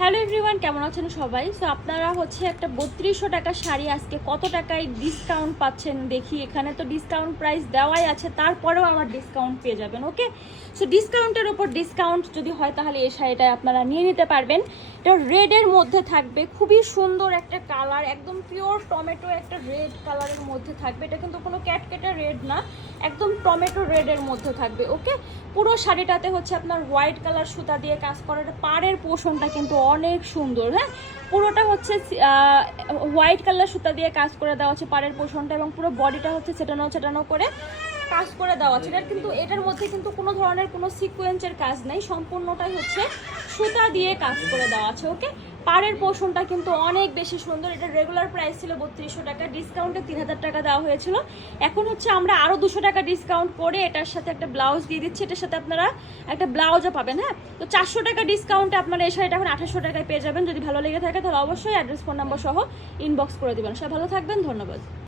Hello everyone, কেমন আছেন সবাই? সো আপনারা হচ্ছে একটা বত্রিশশো টাকা শাড়ি আজকে কত টাকায় ডিসকাউন্ট পাচ্ছেন দেখি। এখানে তো ডিসকাউন্ট প্রাইস দেওয়াই আছে, তারপরেও আমার ডিসকাউন্ট পেয়ে যাবেন ওকে সো ডিসকাউন্টের ওপর ডিসকাউন্ট যদি হয় তাহলে এই শাড়িটা আপনারা নিয়ে নিতে পারবেন। এটা রেডের মধ্যে থাকবে, খুবই সুন্দর একটা কালার একদম পিওর টমেটো একটা রেড কালারের মধ্যে থাকবে। এটা কিন্তু কোনো ক্যাটকেটে রেড না একদম টমেটো রেডের মধ্যে থাকবে ওকে পুরো শাড়িটাতে হচ্ছে আপনার হোয়াইট কালার সুতা দিয়ে কাজ করার পাড়ের পোষণটা কিন্তু অনেক সুন্দর হ্যাঁ? পুরোটা হচ্ছে হোয়াইট কালার সুতা দিয়ে কাজ করে দেওয়া হচ্ছে পাড়ের পোষণটা এবং পুরো বডিটা হচ্ছে ছেটানো ছেটানো করে কাজ করে দেওয়া আছে এটার কিন্তু, এটার মধ্যে কিন্তু কোনো ধরনের কোনো সিকোয়েন্সের কাজ নেই, সম্পূর্ণটাই হচ্ছে সুতা দিয়ে কাজ করে দেওয়া আছে ওকে পাড়ের পোষণটা কিন্তু অনেক বেশি সুন্দর। এটা রেগুলার প্রাইস ছিল বত্রিশশো টাকা ডিসকাউন্টে তিন হাজার টাকা দেওয়া হয়েছিল। এখন হচ্ছে আমরা আরও দুশো টাকা ডিসকাউন্ট করে এটার সাথে একটা ব্লাউজ দিয়ে দিচ্ছি। এটার সাথে আপনারা একটা ব্লাউজও পাবেন হ্যাঁ? তো চারশো টাকা ডিসকাউন্টে আপনারা এই শাড়িটা এখন আঠাশশো টাকায় পেয়ে যাবেন। যদি ভালো লেগে থাকে তাহলে অবশ্যই অ্যাড্রেস ফোন নাম্বার সহ ইনবক্স করে দেবেন। সবাই ভালো থাকবেন, ধন্যবাদ।